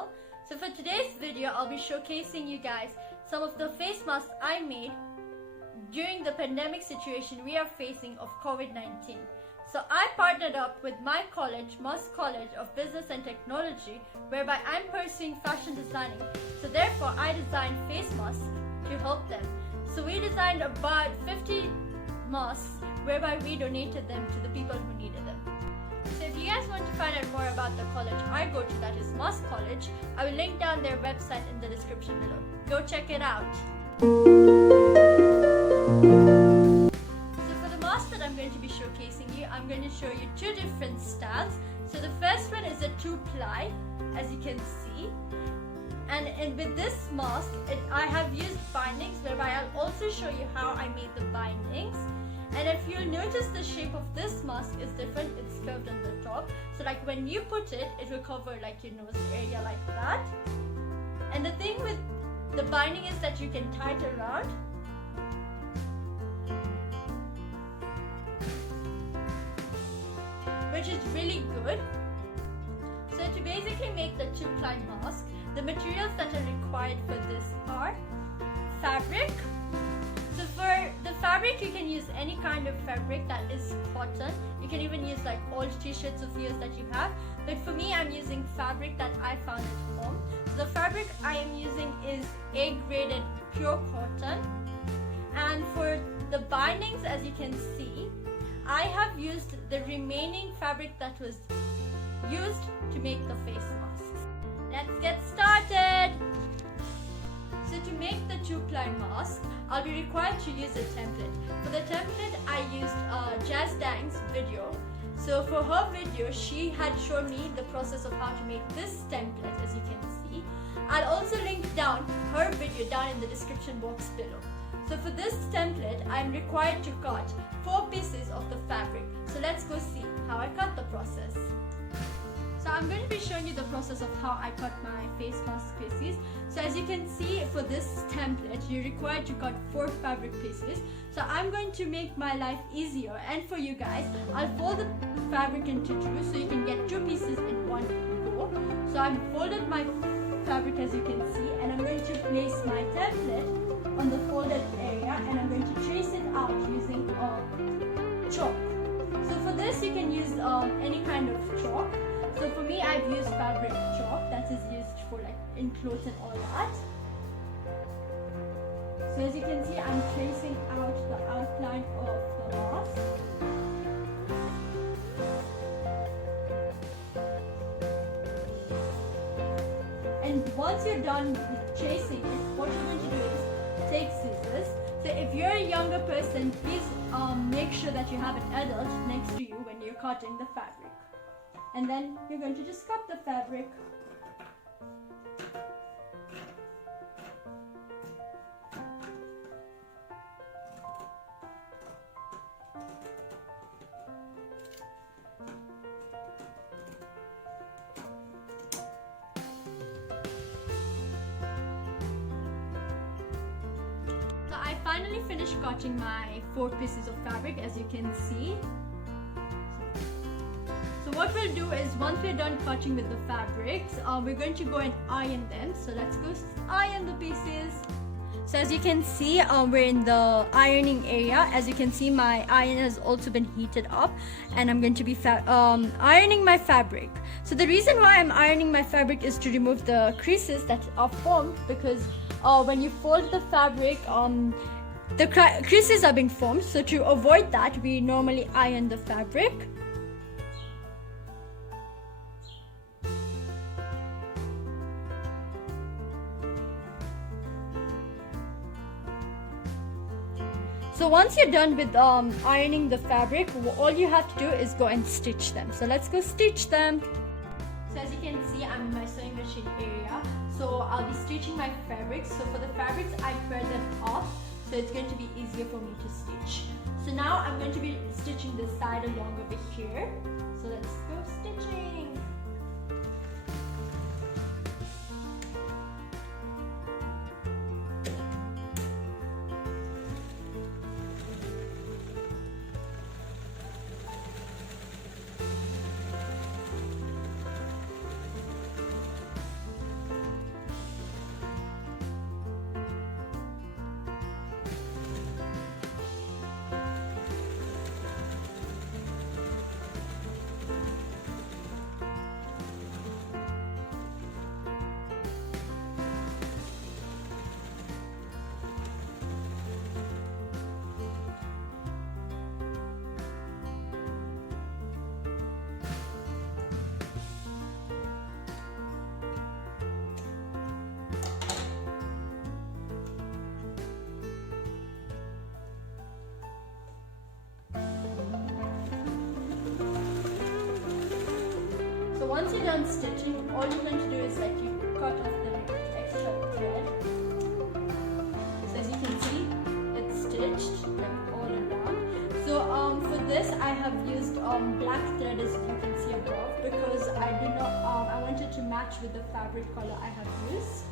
channel. So for today's video, I'll be showcasing you guys some of the face masks I made during the pandemic situation we are facing of COVID-19. So I partnered up with my college, Moss College of Business and Technology, whereby I'm pursuing fashion designing. So therefore I designed face masks to help them. So we designed about 50 masks whereby we donated them to the people who needed them. So if you guys want to find out more about the college I go to, that is Moss College, I will link down their website in the description below. Go check it out. So for the mask that I'm going to be showcasing you, I'm going to show you two different styles. So the first one is a 2-ply, as you can see. And with this mask, I have used bindings, whereby I'll also show you how I made the bindings. And if you'll notice, the shape of this mask is different. It's curved on the top. So like when you put it, it will cover like your nose area like that. And the thing with the binding is that you can tie it around. Which is really good. So to basically make the 2-ply mask, the materials that are required for this are fabric. So for the fabric, you can use any kind of fabric that is cotton. You can even use like old t-shirts of yours that you have. But for me, I'm using fabric that I found at home. So the fabric I am using is A-graded pure cotton. And for the bindings, as you can see, I have used the remaining fabric that was used to make the face masks. Let's get started! So to make the 2-ply mask, I'll be required to use a template. For the template, I used Jazz Dang's video. So for her video, she had shown me the process of how to make this template, as you can see. I'll also link down her video down in the description box below. So for this template, I'm required to cut 4 pieces of the fabric. So let's go see how I cut the process. So I'm going to be showing you the process of how I cut my face mask pieces. So as you can see, for this template, you're required to cut 4 fabric pieces. So I'm going to make my life easier, and for you guys, I'll fold the fabric into 2 so you can get 2 pieces in one go. So I've folded my fabric, as you can see, and I'm going to place my template on the folded area, and I'm going to trace it out using chalk. So for this, you can use any kind of chalk. So for me, I've used fabric chalk that is used for like in clothes and all that. So as you can see, I'm tracing out the outline of the mask. And once you're done with tracing it, what you're going to do is take scissors. So if you're a younger person, please make sure that you have an adult next to you when you're cutting the fabric. And then you're going to just cut the fabric. So I finally finished cutting my 4 pieces of fabric, as you can see. So what we'll do is, once we're done cutting with the fabrics, we're going to go and iron them. So let's go iron the pieces. So as you can see, we're in the ironing area. As you can see, my iron has also been heated up, and I'm going to be ironing my fabric. So the reason why I'm ironing my fabric is to remove the creases that are formed, because when you fold the fabric, the creases are being formed. So to avoid that, we normally iron the fabric. So once you're done with ironing the fabric, all you have to do is go and stitch them. So let's go stitch them. So as you can see, I'm in my sewing machine area. So I'll be stitching my fabrics. So for the fabrics, I spread them up, so it's going to be easier for me to stitch. So now I'm going to be stitching this side along over here. So let's go stitching. once you're done stitching, all you're going to do is like you cut off the extra thread. So as you can see, it's stitched like all around. So for this I have used black thread, as you can see above, because I do not I wanted to match with the fabric color I have used.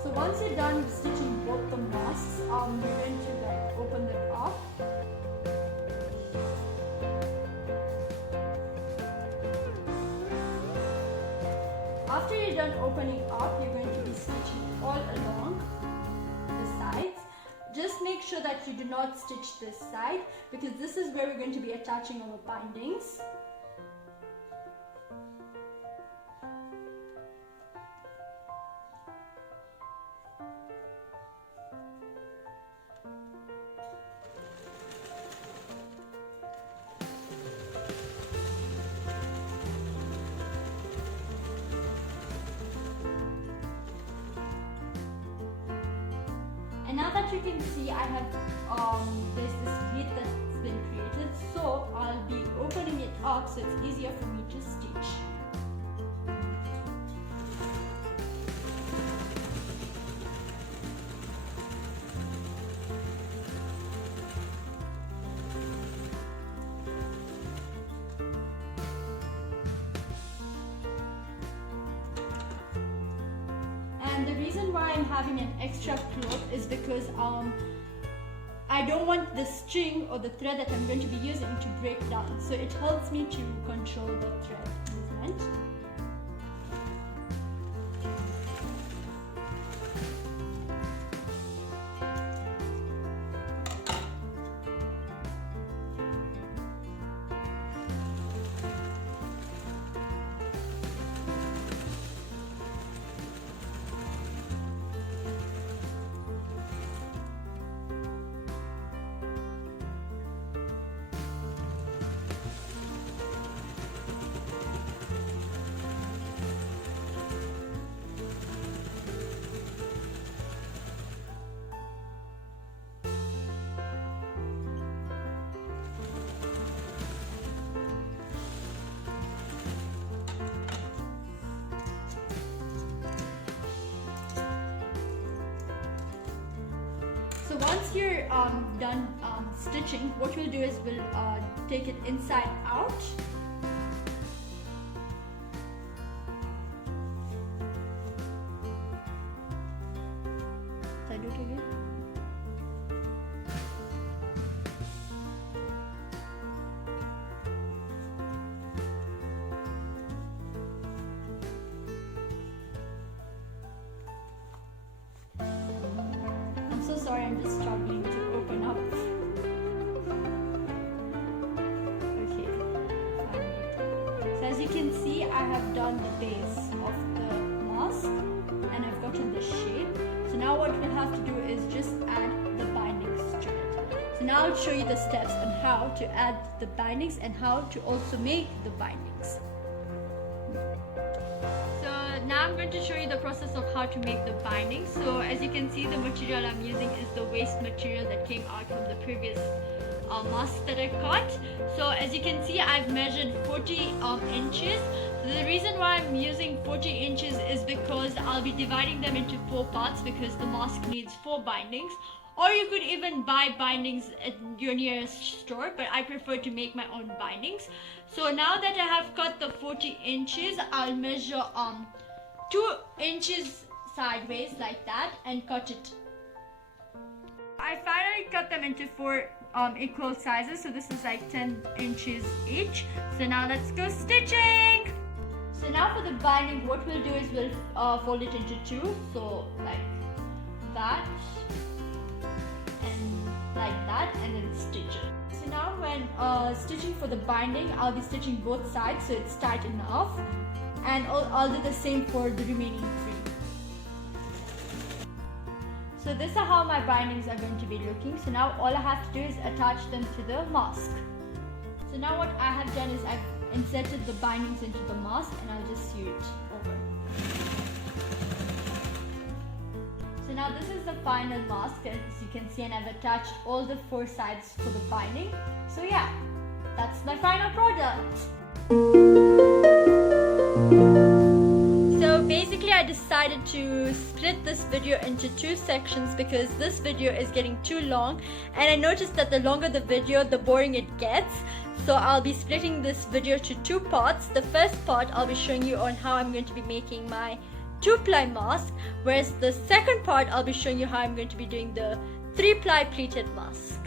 So once you're done stitching both the masks, you're going to like open them up. After you're done opening up, you're going to be stitching all along the sides. Just make sure that you do not stitch this side, because this is where we're going to be attaching our bindings. And now that you can see, I have there's this slit that's been created, so I'll be opening it up so it's easier for me to stitch. And the reason why I'm having an extra cloth is because I don't want the string or the thread that I'm going to be using to break down. So it helps me to control the thread movement. So once you're done stitching, what we'll do is we'll take it inside out. Should I do it again? So sorry, I'm just struggling to open up. Okay, finally. So as you can see, I have done the base of the mask and I've gotten the shape. So now what we'll have to do is just add the bindings to it. So now I'll show you the steps on how to add the bindings and how to also make the bindings. Now I'm going to show you the process of how to make the binding. So as you can see, the material I'm using is the waste material that came out from the previous mask that I cut. So as you can see, I've measured 40 inches. So the reason why I'm using 40 inches is because I'll be dividing them into 4 parts, because the mask needs 4 bindings. Or you could even buy bindings at your nearest store, but I prefer to make my own bindings. So now that I have cut the 40 inches, I'll measure 2 inches sideways like that and cut it. I finally cut them into 4 equal sizes, so this is like 10 inches each. So now let's go stitching. So now for the binding, what we'll do is we'll fold it into 2, so like that and like that, and then stitch it. So now when stitching for the binding, I'll be stitching both sides so it's tight enough. And I'll do the same for the remaining 3. So this is how my bindings are going to be looking. So now all I have to do is attach them to the mask. So now what I have done is I've inserted the bindings into the mask and I'll just sew it over. So now now this is the final mask, as you can see, and I've attached all the 4 sides for the binding. So yeah, that's my final product. So basically I decided to split this video into 2 sections because this video is getting too long, and I noticed that the longer the video, the boring it gets. So I'll be splitting this video to 2 parts. The first part I'll be showing you on how I'm going to be making my 2-ply mask, whereas the second part I'll be showing you how I'm going to be doing the 3-ply pleated mask.